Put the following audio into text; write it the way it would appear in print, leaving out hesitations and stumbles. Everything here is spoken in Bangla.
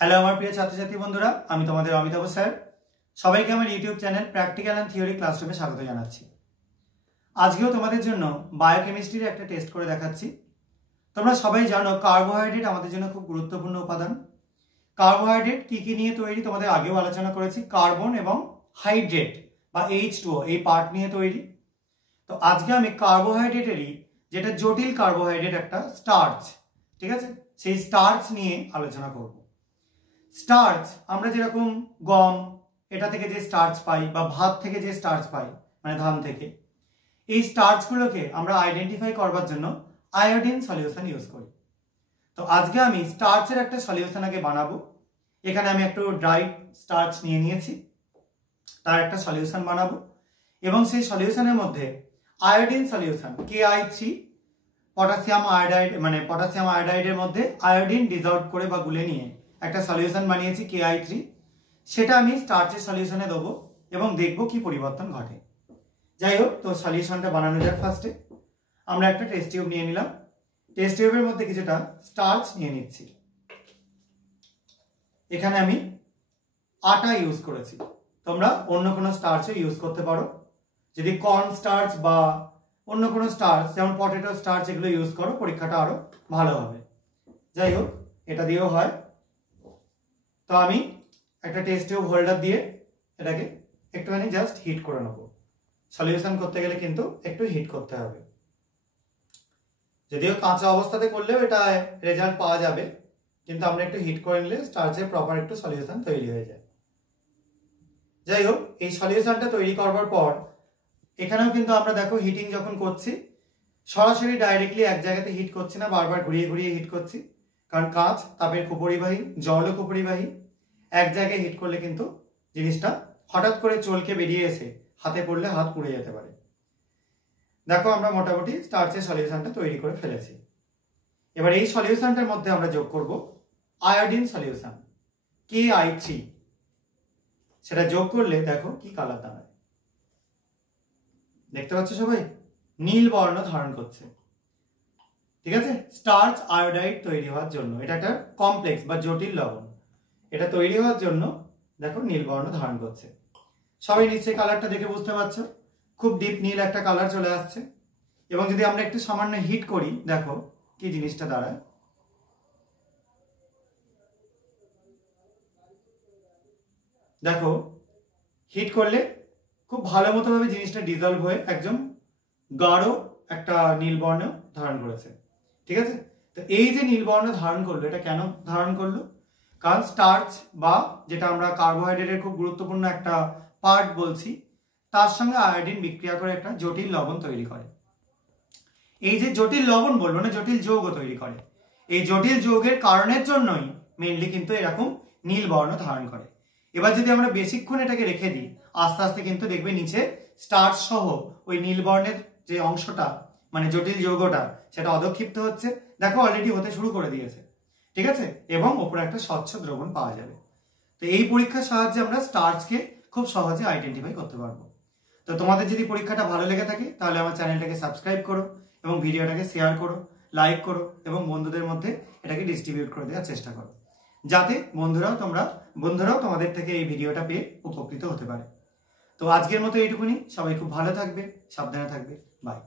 হ্যালো আমার প্রিয় ছাত্রছাত্রী বন্ধুরা, আমি তোমাদের অমিতাভ স্যার। সবাইকে আমার YouTube channel practical and theory ক্লাসরুমে স্বাগত জানাচ্ছি। আজকেও তোমাদের জন্য বায়োকেমিস্ট্রির একটা টেস্ট করে দেখাচ্ছি। তোমরা সবাই জানো কার্বোহাইড্রেট আমাদের জন্য খুব গুরুত্বপূর্ণ উপাদান। কার্বোহাইড্রেট কি কি নিয়ে তৈরি তোমাদের আগেও আলোচনা করেছি। কার্বন এবং হাইড্রেট বা H2O এই পার্ট নিয়ে তৈরি। তো আজকে আমি কার্বোহাইড্রেটেরই যেটা জটিল কার্বোহাইড্রেট একটা স্টার্চ, ঠিক আছে, সেই স্টার্চ নিয়ে আলোচনা করব। স্টার্চ আমরা যেরকম গম এটা থেকে যে স্টার্চ পাই বা ভাত থেকে যে স্টার্চ পাই মানে ধান থেকে, এই স্টার্চগুলোকে আমরা আইডেন্টিফাই করবার জন্য আয়োডিন সলিউশন ইউজ করি। তো আজকে আমি স্টার্চের একটা সলিউশন আগে বানাবো। এখানে আমি একটু ড্রাই স্টার্চ নিয়ে নিয়েছি, তার একটা সলিউশন বানাবো এবং সেই সলিউশনের মধ্যে iodine solution Ki3 potassium iodide মানে পটাশিয়াম আয়োডাইডের মধ্যে আয়োডিন ডিজলভ করে বা গুলে নিয়ে একটা সলিউশন বানিয়েছি Ki3, সেটা আমি স্টার্চের সলিউশনে দেবো এবং দেখবো কি পরিবর্তন ঘটে। যাই হোক, তো সলিউশনটা বানানো যাক। ফার্স্টে আমরা একটা টেস্ট টিউব নিয়ে নিলাম। টেস্ট টিউবের মধ্যে কিছুটা স্টার্চ নিয়ে নিচ্ছি। এখানে আমি আটা ইউজ করেছি, তোমরা অন্য কোনো স্টার্চও ইউজ করতে পারো। যদি কর্ন স্টার্চ বা অন্য কোনো স্টার্চ যেমন পটেটো স্টার্চ এগুলো ইউজ করো, পরীক্ষাটা আরো ভালো হবে। যাই হোক, এটা দিয়েও হয়। তো আমি একটা টেস্ট টিউব হোল্ডার দিয়ে এটাকে একটুখানি জাস্ট হিট করে নেব। সলিউশন করতে গেলে কিন্তু একটু হিট করতে হবে, যদিও কাঁচা অবস্থাতে করলেও এটা রেজাল্ট পাওয়া যাবে, কিন্তু আমরা একটু হিট করে নিলে স্টার্চের প্রপার একটু সলিউশন তৈরি হয়ে যায়। যাই হোক, এই সলিউশনটা তৈরি করবার পর এখানেও কিন্তু আমরা দেখো হিটিং যখন করছি সরাসরি ডাইরেক্টলি এক জায়গাতে হিট করছি না, বারবার ঘুরিয়ে ঘুরিয়ে হিট করছি, কারণ কাঁচ তাপের কুপরিবাহী, জলও কুপরিবাহী। এক জায়গায় হিট করলে কিন্তু জিনিসটা হঠাৎ করে চলকে বেরিয়ে এসে হাতে পড়লে হাত পুড়ে যেতে পারে। দেখো আমরা মোটামুটি স্টার্চের সলিউশনটা তৈরি করে ফেলেছি। এবার এই সলিউশনটার মধ্যে আমরা যোগ করব আয়োডিন সলিউশন Ki3। সেটা যোগ করলে দেখো কি কালার দাঁড়ায়, দেখতে পাচ্ছ সবাই, নীল বর্ণ ধারণ করছে। ঠিক আছে, স্টার্চ আয়োডাইড তৈরি হওয়ার জন্য এটা একটা কমপ্লেক্স বা জটিল লবণ, এটা তৈরি হওয়ার জন্য দেখো নীল বর্ণ ধারণ করছে। সবাই নিশ্চয়ই কালারটা দেখে বুঝতে পারছো, খুব ডিপ নীল একটা কালার চলে আসছে। এবং যদি আমরা একটু সামান্য হিট করি দেখো কি জিনিসটা দাঁড়ায়। দেখো হিট করলে খুব ভালো মতো ভাবে জিনিসটা ডিজলভ হয়ে একদম গাঢ় একটা নীল বর্ণ ধারণ করেছে। ঠিক আছে, তো এই যে নীল বর্ণ ধারণ করলো, এটা কেন ধারণ করলো? কারণ স্টার্চ বা যেটা আমরা কার্বোহাইড্রেটের খুব গুরুত্বপূর্ণ একটা পার্ট বলছি, তার সঙ্গে আয়োডিন বিক্রিয়া করে একটা জটিল লবণ তৈরি করে। এই যে জটিল লবণ বলবো না, জটিল যৌগ তৈরি করে। এই জটিল যৌগের কারণের জন্যই মেইনলি কিন্তু এরকম নীল বর্ণ ধারণ করে। এবার যদি আমরা বেশিক্ষণ এটাকে রেখে দিই, আস্তে আস্তে কিন্তু দেখবে নিচে স্টার্চ সহ ওই নীল বর্ণের যে অংশটা মানে জটিল যৌগটা সেটা অধক্ষিপ্ত হচ্ছে। দেখো অলরেডি হতে শুরু করে দিয়েছে। ঠিক আছে, এবং ওপরে একটা স্বচ্ছ দ্রবণ পাওয়া যাবে। তো এই পরীক্ষার সাহায্যে আমরা স্টার্চকে খুব সহজে আইডেন্টিফাই করতে পারবো। তো তোমাদের যদি পরীক্ষাটা ভালো লেগে থাকে তাহলে আমার চ্যানেলটাকে সাবস্ক্রাইব করো এবং ভিডিওটাকে শেয়ার করো, লাইক করো এবং বন্ধুদের মধ্যে এটাকে ডিস্ট্রিবিউট করে দেওয়ার চেষ্টা করো, যাতে বন্ধুরাও তোমাদের থেকে এই ভিডিওটা পেয়ে উপকৃত হতে পারে। তো আজকের মতো এইটুকুনি। সবাই খুব ভালো থাকবে, সাবধানে থাকবে। বাই।